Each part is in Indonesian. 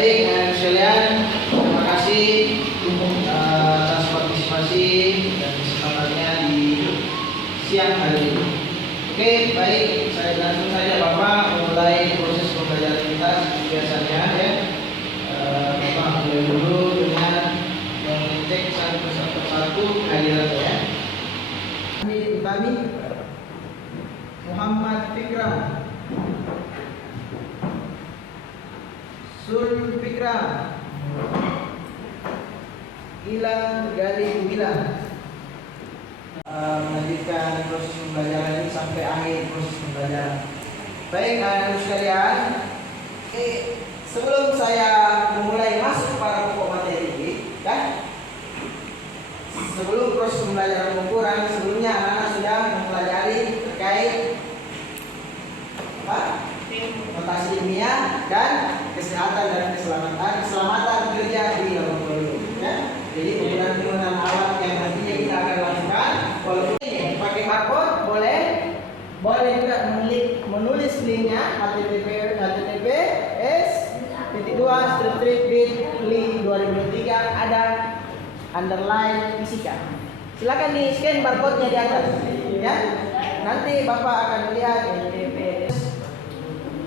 Baik, sekalian, terima kasih atas partisipasi dan kesempatannya di siang hari ini. Oke, baik, saya langsung saja Bapak memulai proses pembelajaran kita seperti biasanya ya. Bapak mulai dulu dengan mengecek satu persatu kehadiran ya. Ini Utami, Muhammad Fikram, Sul Fikram, Gilang Gali Gilang. Melanjutkan proses pembelajaran ini sampai akhir proses pembelajaran. Baik, anak-anak sekalian, sebelum saya memulai masuk pada pokok materi, kan? Sebelum proses pembelajaran pengukuran, sebelumnya anak-anak sudah mempelajari terkait apa? Notasi ilmiah dan kesehatan dan keselamatan kerja di laboratorium. Ya? Jadi penggunaan alat yang nantinya kita akan lakukan. Walaupun ini pakai barcode boleh juga menulis linknya https://bit.ly/2003 ada underline fisika. Silakan di scan barcode-nya di atas, ya. Nanti Bapak akan melihat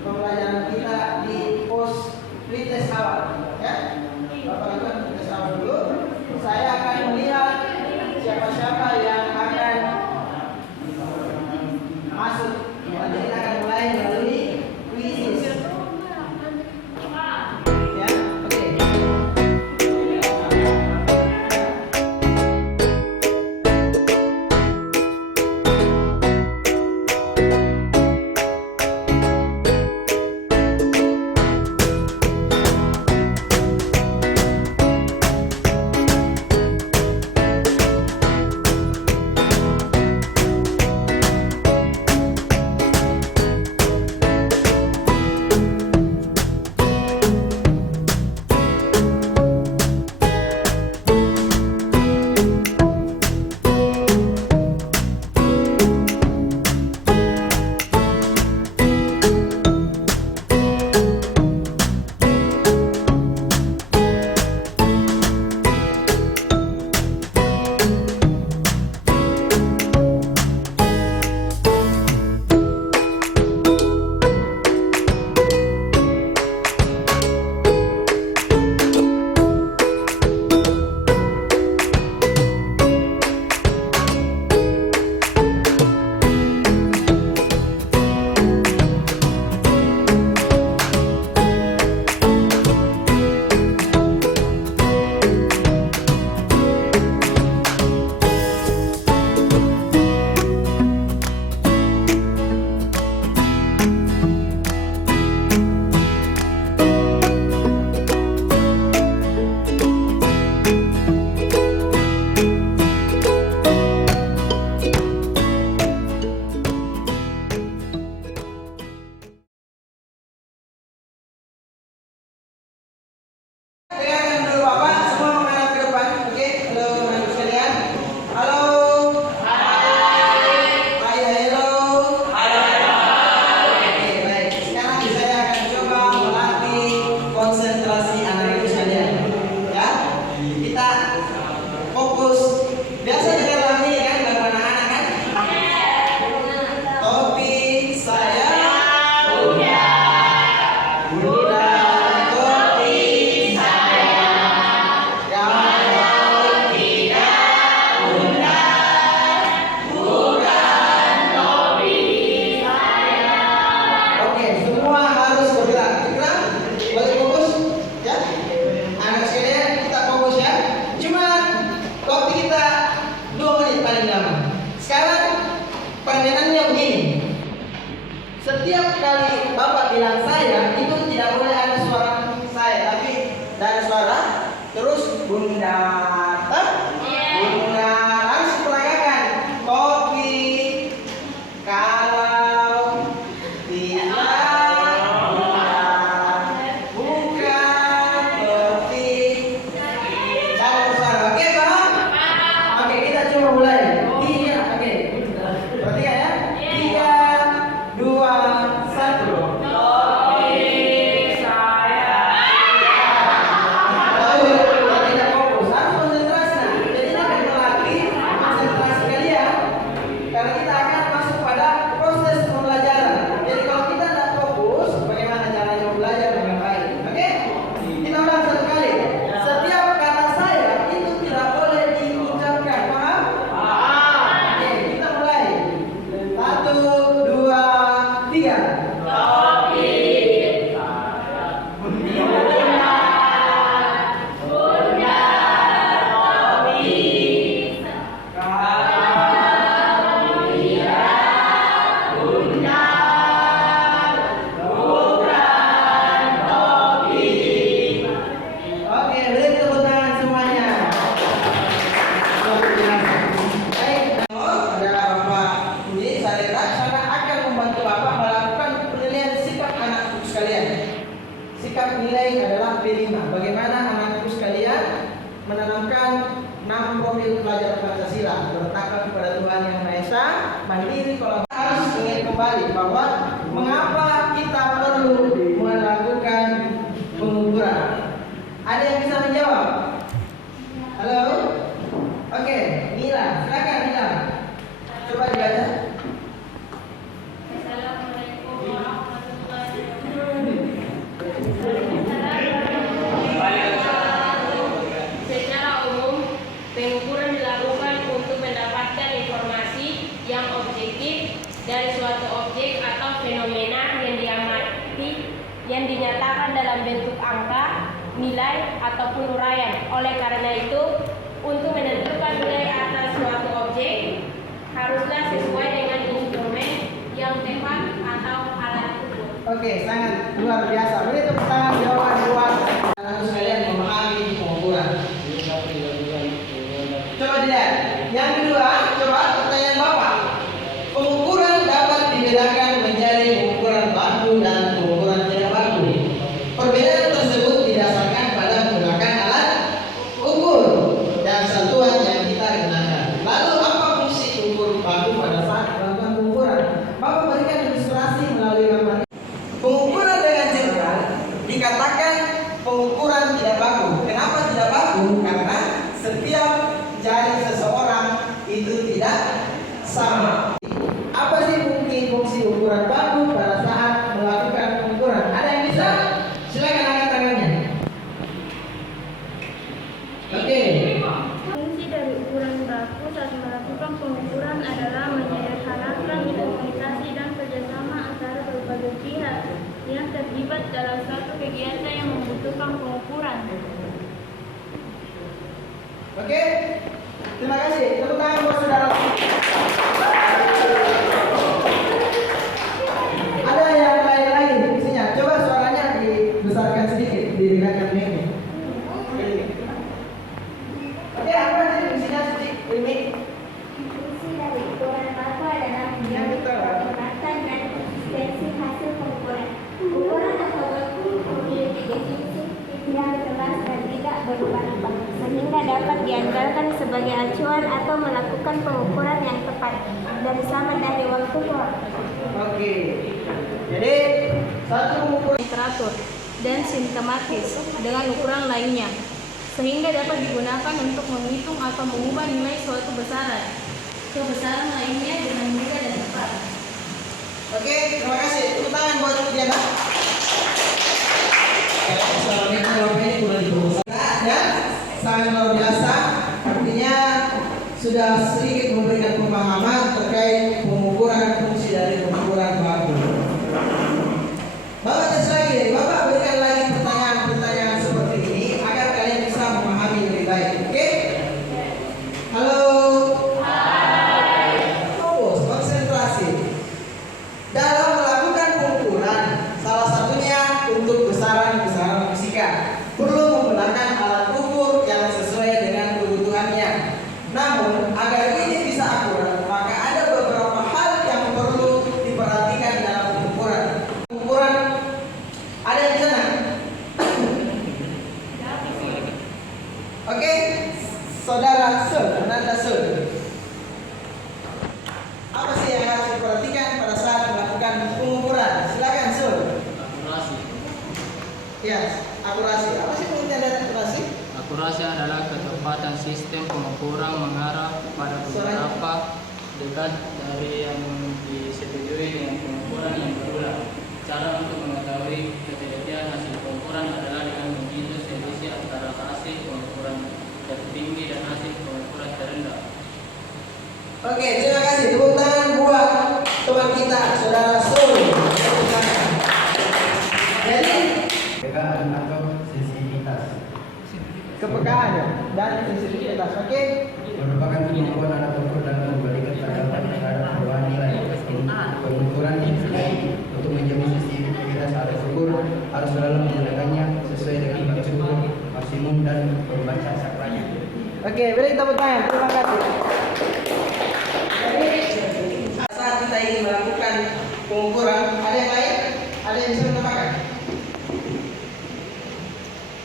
pembelajaran kita di pos pretest awal, ya. Bapak akan pretest awal dulu. Saya akan melihat siapa-siapa yang akan masuk. Nanti kita akan mulai melalui kuisis. Ya, oke. Setiap kali Bapak bilang saya, itu tidak boleh ada suara saya, tapi ada suara terus bunda, bunda langsung peragakan kopi kalau tidak bukan kopi kalau suara. Oke Pak? Oke, kita coba mulai. Iya, oke. Berarti ya? 3, 2, 1. Kopi saya. sikap nilai adalah P5. Bagaimana anakku sekalian menanamkan 6 profil pelajar Pancasila, bertakwa kepada Tuhan Yang Maha Esa, mandiri, kolaborasi. Harus ingat kembali bahwa mengapa kita perlu melakukan pengukuran. Ada yang bisa menjawab? Halo? Oke, Mila, silakan Mila. Coba dibaca. Assalamualaikum warahmatullahi wabarakatuh. Secara umum, pengukuran dilakukan untuk mendapatkan informasi yang objektif dari suatu objek atau fenomena yang diamati, yang dinyatakan dalam bentuk angka, nilai, ataupun uraian. Oleh karena itu, untuk menentukan nilai atas suatu objek, haruslah sesuai dengan instrumen yang tepat atau alat ukur. Oke, sangat luar biasa. Beri tepuk tangan jawaban buat anak sekalian memahami pengukuran. Coba dilihat. Yang kedua, coba pertanyaan Bapak. Pengukuran dapat dibedakan menjadi pengukuran baku dan pengukuran tidak baku. Perbedaan tersebut didasarkan pada menggunakan alat ukur dan satuan yang kita gunakan. Lalu apa fungsi ukur baku pada saat melakukan pengukuran? Bapak berikan ilustrasi melalui gambar. Pengukuran dengan jengkal dikatakan pengukuran tidak baku. Kenapa tidak baku? Karena setiap jari seseorang itu tidak sama. Apa sih fungsi ukuran baku pada saat melakukan pengukuran? Ada yang bisa? Silakan angkat tangannya. Oke. Fungsi dari ukuran baku saat melakukan pengukuran adalah menyederhanakan komunikasi dan kerjasama antara berbagai pihak yang terlibat dalam suatu kegiatan yang membutuhkan pengukuran. Oke. Terima kasih. Tepuk tangan buat saudara. Ada yang lain lagi fungsinya. Coba suaranya dibesarkan sedikit, didekatkan mic-nya. Oke, apa sih fungsinya sedikit? Ini. Fungsi dari ukuran baku adalah menggunakan dan konsistensi hasil pengukuran. Ukuran atau baku memiliki definisi yang jelas dan tidak berubah-ubah, sehingga dapat diandalkan sebagai acuan atau melakukan pengukuran yang tepat dan sama dari waktu ke waktu. Oke. Jadi satu pengukuran Teratur dan sistematis dengan ukuran lainnya, sehingga dapat digunakan untuk menghitung atau mengubah nilai suatu besaran ke besaran lainnya dengan mudah dan cepat. Oke, terima kasih. Tepuk tangan buat Diana. Ya, sangat luar biasa. Artinya sudah sedikit memberikan pemahaman terkait pengukuran fungsi dari pengukuran baku. Bapak tes lagi, Bapak berikan lagi pertanyaan-pertanyaan seperti ini agar kalian bisa memahami lebih baik. Oke? Halo. Fokus, konsentrasi. Dalam melakukan pengukuran, salah satunya untuk besaran-besaran fisika, perlu menggunakan alat ukur yang sesuai dengan kebutuhannya. Namun, agar ini bisa akurat, maka ada beberapa hal yang perlu diperhatikan dalam pengukuran. Pengukuran ada di sana. Oke, saudara Sun, Ananda Sun. Apa sih yang harus diperhatikan pada saat melakukan pengukuran? Silakan Sun. Akurasi. Ya, akurasi. Apa sih pengertian dari akurasi? Akurasi adalah ketepatan sistem pengukuran mengarah pada beberapa dekat dari yang disetujui dengan pengukuran yang berulang. Cara untuk mengetahui ketelitian hasil pengukuran adalah dengan menghitung selisih antara hasil pengukuran tertinggi dan hasil pengukuran terendah. Oke, terima kasih. Tepuk tangan buat teman kita, saudara Sun. Jadi, kepekaan atau sensitivitas kepekaan dan sensitivitas. Oke. merupakan kemampuan alat ukur dalam memberikan tanggapan terhadap perubahan nilai. Pengukuran untuk menjamin sensitivitas alat ukur harus selalu menggunakannya sesuai dengan batas ukur maksimum dan pembacaan saklanya. Oke, beri tepuk tangan. Terima kasih. Jadi, saat kita ingin melakukan pengukuran, ada yang lain? Ada yang bisa menambahkan?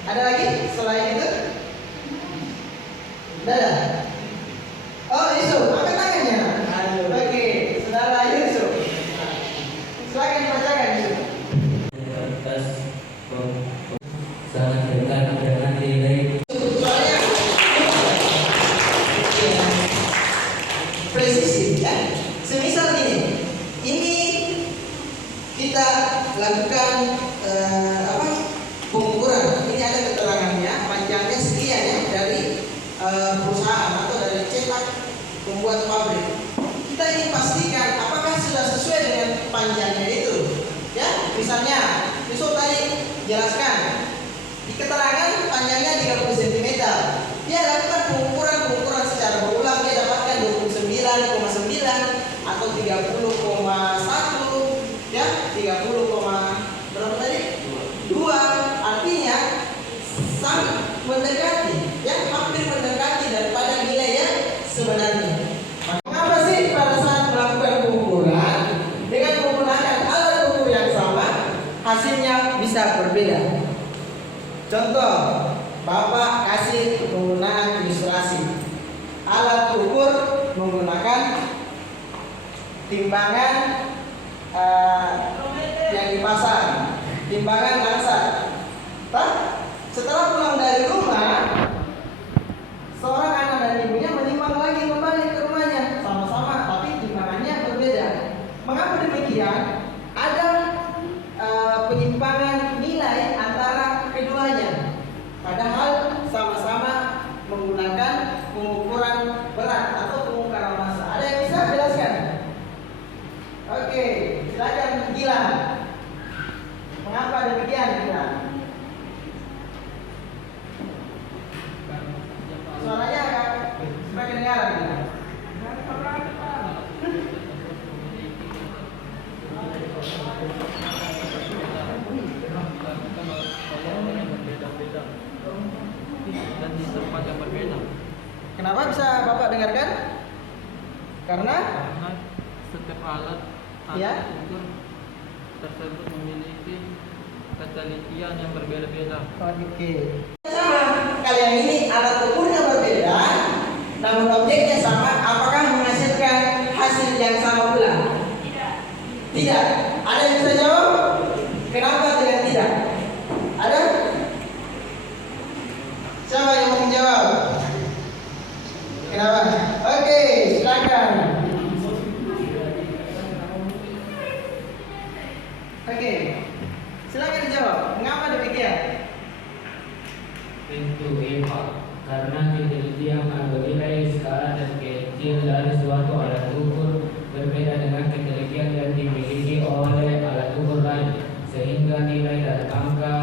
Ada lagi selain itu? Tidak ada. Oh, Yusuf, angkat tangannya. Oke, saudara Yusuf. Silakan dibacakan Yusuf. Atas sangat dekat dengan nilai Soalnya presisi ya. Semisal ini kita lakukan pengukuran. Ini ada keterangannya, panjangnya sekian ya dari perusahaan atau dari cetak pembuat pabrik. Kita ingin pastikan apakah sudah sesuai dengan panjangnya itu. Ya, misalnya Yusuf tadi jelaskan di keterangan panjangnya 30 cm. Dia lakukan pengukuran secara berulang, dia dapatkan 29,9 atau 30,1 ya, 30, berapa tadi? 2. Artinya sangat mendekati ya, hampir mendekati daripada nilai yang sebenarnya. Mengapa sih pada saat melakukan pengukuran dengan menggunakan alat ukur yang sama hasilnya bisa berbeda? Contoh, Bapak kasih penggunaan ilustrasi. Alat ukur menggunakan timbangan yang di pasar, timbangan angsa. Setelah pulang dari rumah, seorang anak dan ibunya menimbang lagi kembali ke rumahnya, sama-sama, tapi timbangannya berbeda. Mengapa demikian? Ada penyimpangan nilai antara keduanya, padahal sama-sama menggunakan pengukuran berat atau pengukuran massa. Ada yang bisa jelaskan? Oke, silakan Gilang. Mengapa demikian, Gilang? Suaranya agak semakin kedengaran, Gilang. Dan di tempat yang berbeda. Kenapa bisa Bapak dengarkan? Karena Setiap alat Ya. ukur tersebut memiliki ketelitian yang berbeda-beda. oke. Sama, kalian ini alat ukurnya berbeda, namun objeknya sama. Apakah menghasilkan hasil yang sama pula? Tidak. Ada yang bisa jawab? Kenapa dengan tidak? Ada? Siapa yang mau menjawab? Kenapa? Oke, silakan. Oke, silakan dijawab. Mengapa demikian? pintu Eva karena ketelitian atau nilai skala dan kecil dari suatu alat ukur berbeda dengan ketelitian yang dimiliki oleh alat ukur lain, sehingga nilai dan angka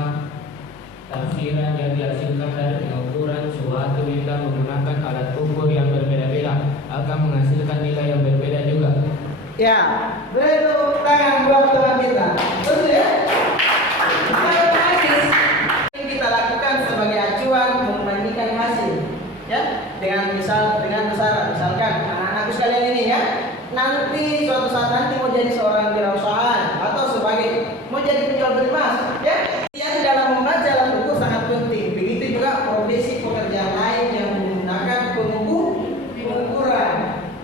tafsiran yang dihasilkan dari pengukuran suatu benda menggunakan alat ukur yang berbeda-beda akan menghasilkan nilai yang berbeda juga. Ya, beri tangan buat teman kita. Betul ya? Yang kita lakukan sebagai acuan membandingkan hasil, ya, dengan misalkan anak-anakku sekalian ini ya, nanti suatu saat nanti mau jadi seorang wirausahaan atau sebagai mau jadi penjual beli emas, ya. Yang dalam membaca alat ukur sangat penting. Begitu juga profesi pekerjaan lain yang menggunakan pengukuran,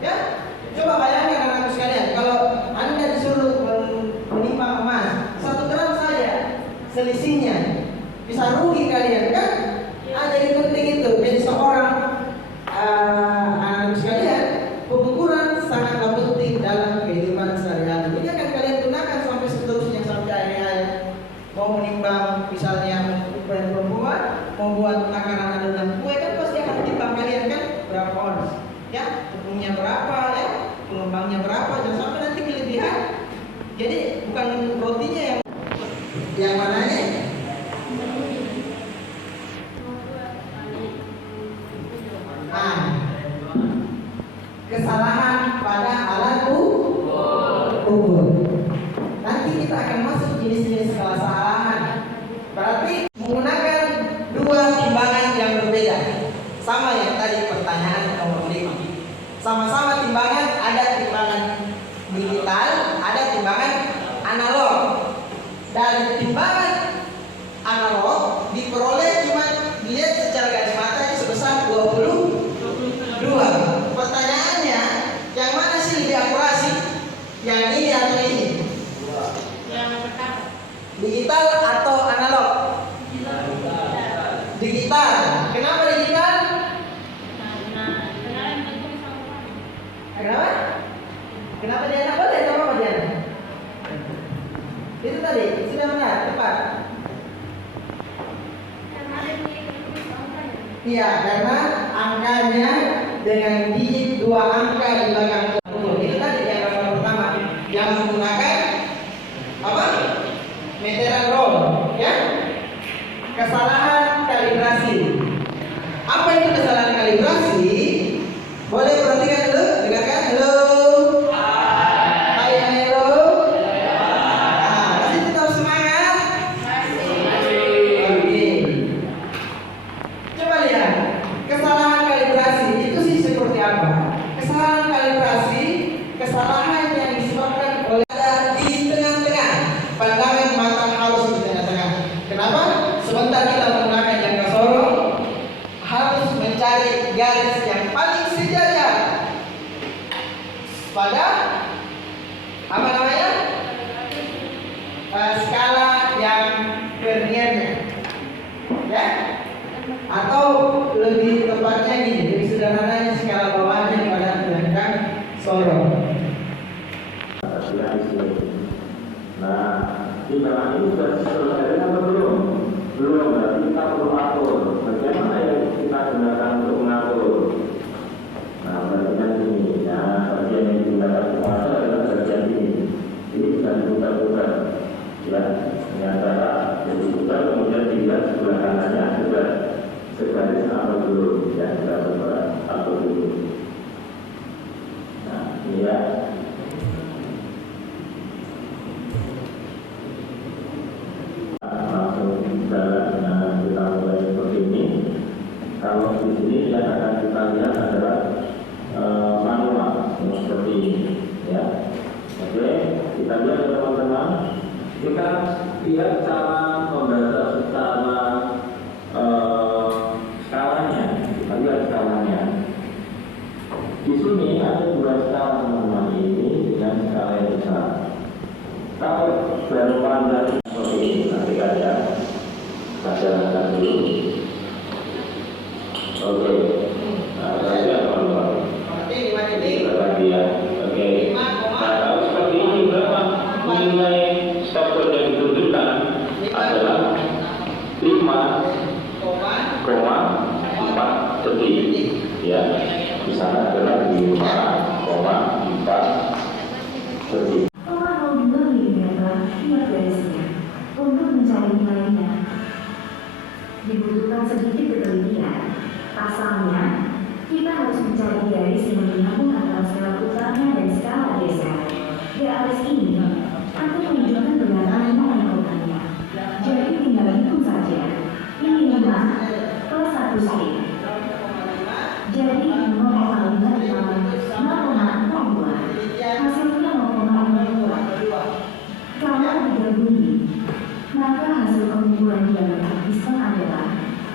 ya. Coba bayangkan anak-anak sekalian, kalau Anda disuruh menimbang emas 1 gram saja, selisihnya bisa rugi kalian kan? Jadi penting itu. Jadi seorang anak-anak sekalian, pengukuran sangatlah penting dalam kehidupan sehari-hari. Ini akan kalian gunakan sampai seterusnya, sampai akhir-akhir. Mau menimbang misalnya ukuran perempuan, mau buat takaran adonan kue kan pasti akan ditimbang kalian kan berapa ons, ya, tepungnya berapa, ya, pengembangnya berapa, jangan sampai nanti kelebihan. Jadi bukan rotinya yang mananya? Kesalahan pada alat ukur. Nanti kita akan masuk jenis-jenis kesalahan. Berarti menggunakan 2 timbangan yang berbeda. Sama yang tadi pertanyaan nomor 5. Sama-sama timbangan, ada timbangan digital, ada timbangan analog. Dan timbangan analog diperoleh cuma Yang ini atau ini? Yang pertama. Digital atau analog? Digital. Kenapa digital? Kenapa? Kenapa dia anak boleh? Kenapa dia? Itu tadi sudah benar, tepat. Iya, karena angkanya dengan digit 2 angka di belakang. Itu tadi yang pertama yang menggunakan apa? Meteran roll, ya? Kesalahan kalibrasi. Apa itu kesalahan kalibrasi? Boleh perhatikan dulu, dengarkan. Halo. Hai, halo. Masih tetap semangat? Oke. Coba lihat, kesalahan kalibrasi itu sih seperti apa? Kesalahan kalibrasi, kesalahan yang disebabkan oleh ada di tengah-tengah. Pandangan mata harus di tengah-tengah. Kenapa? Sebentar kita menggunakan jangka sorong, harus mencari garis yang paling sejajar pada apa namanya? Skala yang verniernya, ya? Atau lebih tepatnya gini, lebih sederhananya skala bawahnya pada belakang sorong. Nah, di dalam ini sudah selesai atau belum? Belum, berarti kita perlu atur. Bagaimana yang kita gunakan untuk mengatur? Nah, bagian ini, ya, bagian yang digunakan pengatur adalah bagian ini. Ini bisa diputar-putar, ya. Ini antara diputar kemudian dilihat sebelah kanannya sudah segaris atau belum, ya, kita coba atur dulu. Nah, ini ya. Kita mulai seperti ini. Kalau di sini yang akan kita lihat adalah manual seperti ini, ya. Oke, kita lihat teman-teman. Kita lihat cara membaca secara skalanya. Kita lihat skalanya. Di sini ada 2 skala teman-teman, ini dengan skala yang besar. Kalau baru pandang seperti ini, nanti ya. Jalankan dulu. Oke. Nah, lagi teman-teman. Lagi ya. Oke. Nah, kalau seperti ini berapa nilai stopper yang ditunjukkan adalah 5,4 detik. Ya. Di sana adalah 5,4 detik. 0,02 mm tiap garisnya. Untuk mencari nilainya dibutuhkan sedikit ketelitian. Pasalnya, kita harus mencari garis yang menyambung antara skala putarnya dan skala geser. Garis ini akan menunjukkan kelihatan mengukurkannya. Jadi tinggal hitung saja. Ini 5 plus 1 string. Jadi 0,5 ditambah 0,02. Hasilnya 0,52. Kalau digabungi, maka hasil pengukuran diameter piston adalah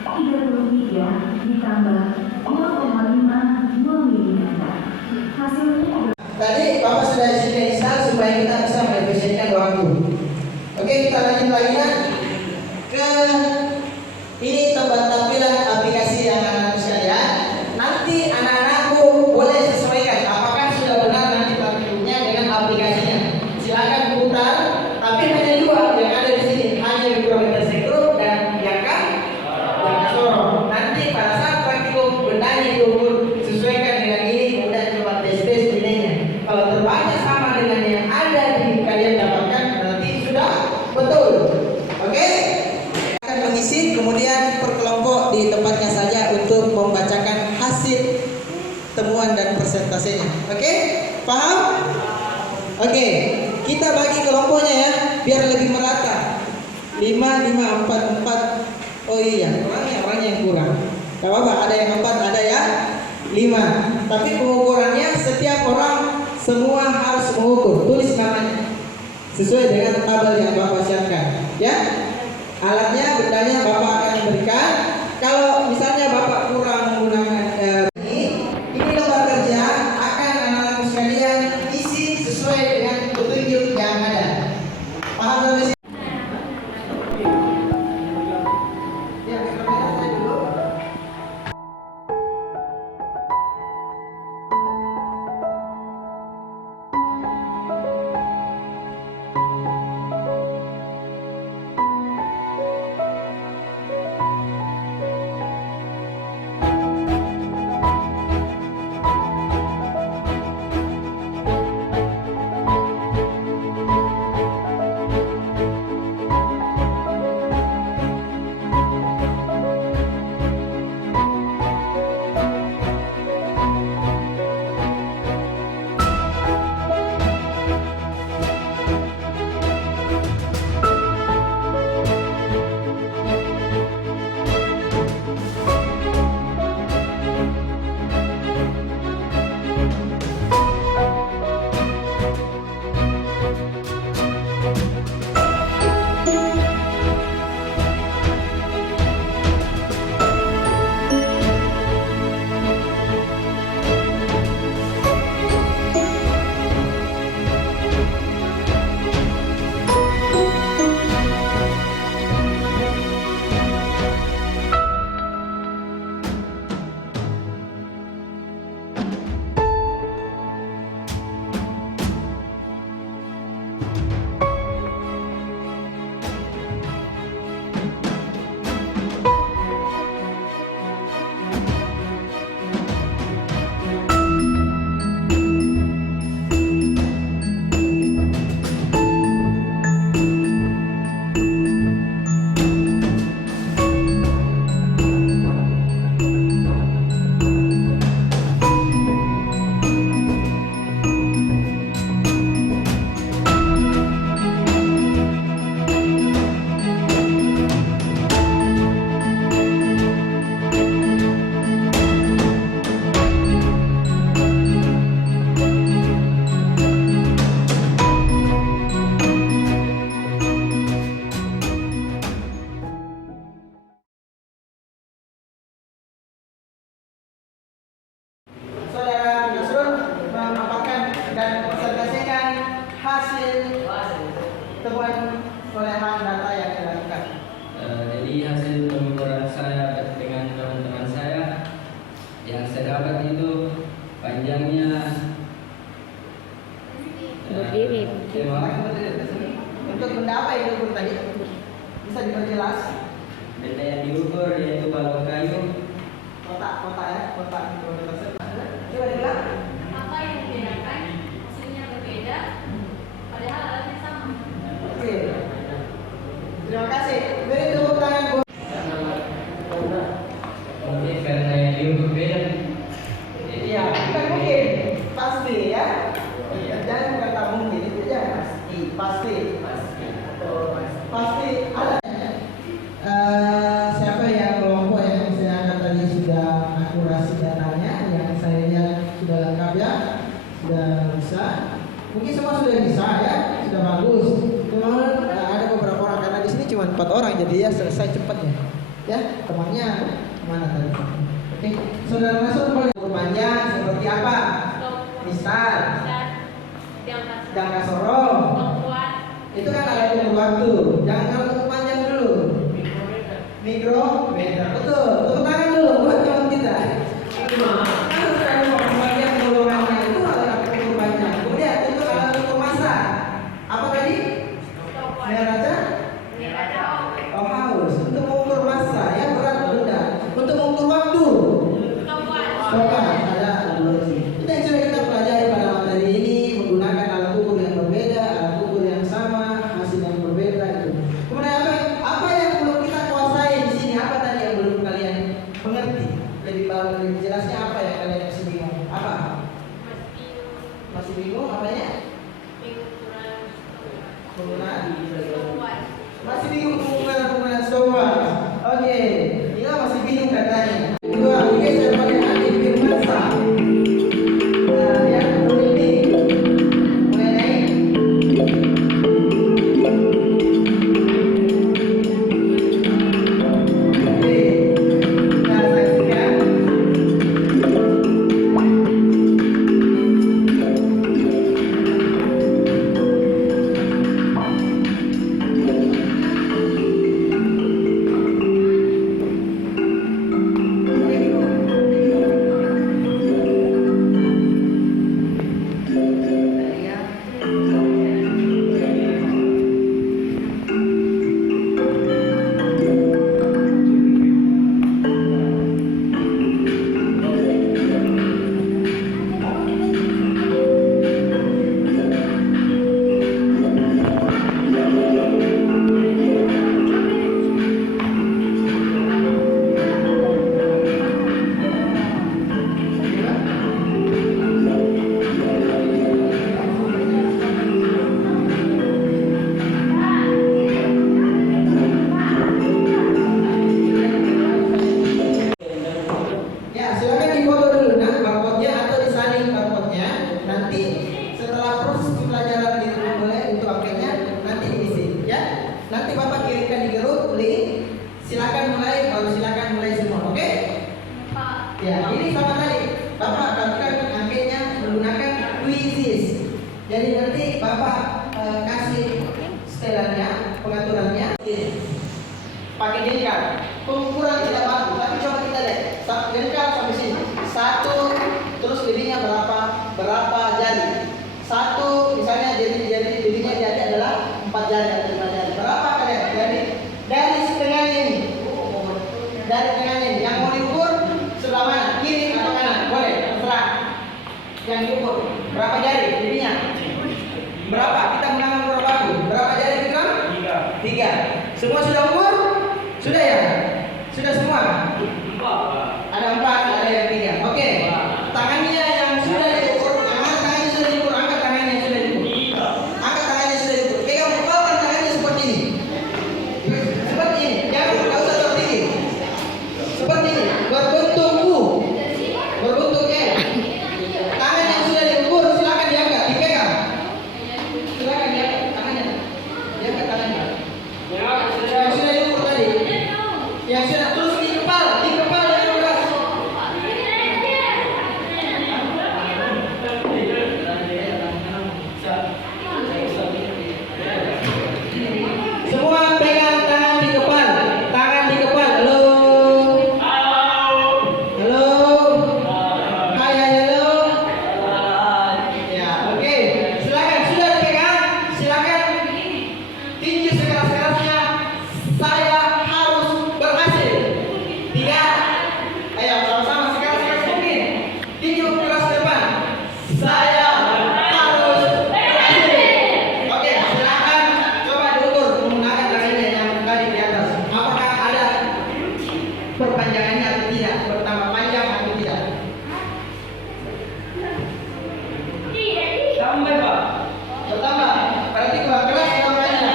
33 ditambah 0,5 mm. Hasilnya Tadi Bapak sudah install supaya kita bisa mendefinisikan waktu. Oke, kita lanjut lagi ya ke ini tempat tampilan aplikasi yang anak-anak sekalian. Nanti anak-anakku boleh sesuaikan apakah sudah benar nanti tampilannya dengan aplikasinya. Silakan putar, tapi hanya 2 yang ada di sini, hanya mikrometer sekro dan jangka sorong. Nanti pada saat praktikum bendanya diukur sesuaikan dengan ini, kemudian coba tes nilainya. Kalau terbalik sama dengan yang ada di kalian dapatkan, berarti sudah betul. Oke? Akan mengisi kemudian per kelompok di tempatnya saja untuk membacakan hasil temuan dan persentasenya. Oke? Paham? Oke, kita bagi kelompoknya ya, biar lebih merata. 5, 5, 4, 4. Oh iya, orangnya yang kurang. Gak apa-apa, ada yang 4, ada yang 5. Tapi pengukurannya setiap orang semua harus mengukur. Tulis namanya sesuai dengan tabel yang Bapak siapkan. Ya, alatnya, bendanya Bapak akan berikan. Kalau misalnya Bapak kurang menggunakan ini lembar kerja akan anak-anak sekalian isi sesuai dengan Benda yang diukur yaitu balok kayu. Kotak ya, kotak mikrometer tersebut. Coba dibilang. Apa yang membedakan hasilnya berbeda padahal alatnya sama? Oke. Terima kasih. Beri tepuk tangan buat. Mungkin karena yang diukur beda. Iya, bukan mungkin, pasti ya. Jangan kata mungkin, itu jangan pasti. Pasti ada. Siapa yang kelompok yang misalnya tadi sudah akurasi datanya, yang saya lihat sudah lengkap ya, sudah bisa. Mungkin semua sudah bisa ya, sudah bagus. Cuma ada beberapa orang karena di sini cuma 4 orang, jadi ya selesai cepatnya. Ya, temannya kemana tadi? Oke, saudara masuk boleh panjang seperti apa? Misal, jangka sorong. Itu kan alat ukur waktu. Jangan alat ukur panjang dulu. Mikrometer, betul. Tepuk tangan dulu buat teman kita. Kalau sudah mau pembagian golongannya itu alat ukur panjang. Kemudian itu alat ukur massa. Apa tadi? Neraca? Oh haus. Untuk mengukur massa ya berat benda. Untuk mengukur waktu. Stopwatch ada dua sih. Kita yang sudah kita pelajari pada materi ini menggunakan alat ukur yang berbeda, alat ukur yang sama, hasil yang berbeda itu. Kemudian apa yang belum kita kuasai di sini? Apa tadi yang belum kalian mengerti? Lebih jelasnya apa yang kalian masih bingung? Apa? Masih bingung apanya? Penggunaan. Masih bingung penggunaan stopwatch. Oke, Ila masih bingung katanya. Kedua, oke saya pakai ahli firmansa. Nah, yang ini mulai naik. Oke, kita saksikan. Ya, silakan difoto dulu nah barcode-nya atau disalin barcode-nya. Nanti setelah proses pembelajaran dimulai untuk upgrade-nya nanti diisi ya. Nanti Bapak kirimkan di grup link. Silakan mulai, baru silakan mulai semua, oke? Ya, ini sama tadi. Bapak lakukan upgrade-nya menggunakan quizzes. Jadi nanti Bapak kasih setelannya, pengaturannya. Pakai jengkal. Pengukuran tidak bagus, tapi coba kita lihat. Jengkal sampai sini. 1, terus jadinya berapa jari? 1, misalnya jadinya jadi adalah 4 jari atau 5 jari. Berapa kalian? Jadi dari setengah ini. Dari tengah ini. Yang mau diukur sebelah mana? Kiri atau kanan? Boleh, terserah. Yang diukur berapa jari jadinya? Berapa? Kita menangan berapa waktu? Berapa jari Fikram? 3. Semua sudah ukur? Sudah ya? Sudah semua? Ada 4, ada yang 3. Oke. Tangannya yang sudah diukur, angkat tangannya sudah diukur, angkat tangannya sudah diukur. Angkat tangannya sudah diukur. Pegang pukulkan tangannya seperti ini. Seperti ini. Jangan enggak usah tertinggi. Seperti ini. Berbentuk U. Berbentuk L. Tangan yang sudah diukur silakan diangkat, dipegang. Silakan diangkat tangannya. Diangkat tangannya. Yang sudah diukur tadi. Yang sudah terus di kepala dengan keras. perpanjangannya atau tidak, bertambah panjang atau tidak? Tambah Pak. Bertambah. Berarti kalau kelas tambahnya.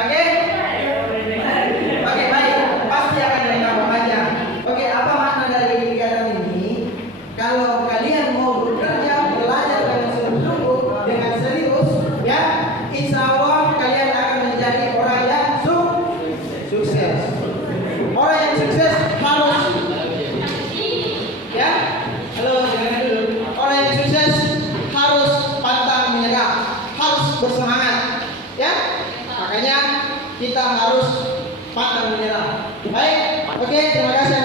Oke? Oke, baik. Pasti akan ditambah panjang. Oke, apa makna dari kegiatan ini? Kalau kalian mau bekerja, belajar dengan sungguh-sungguh, dengan serius, ya, insya Allah kalian akan menjadi orang yang sukses. Orang yang sukses harus, ya, halo, dengar dulu. Orang yang sukses harus pantang menyerah, harus bersemangat, ya. Makanya kita harus pantang menyerah. Baik, oke, terima kasih.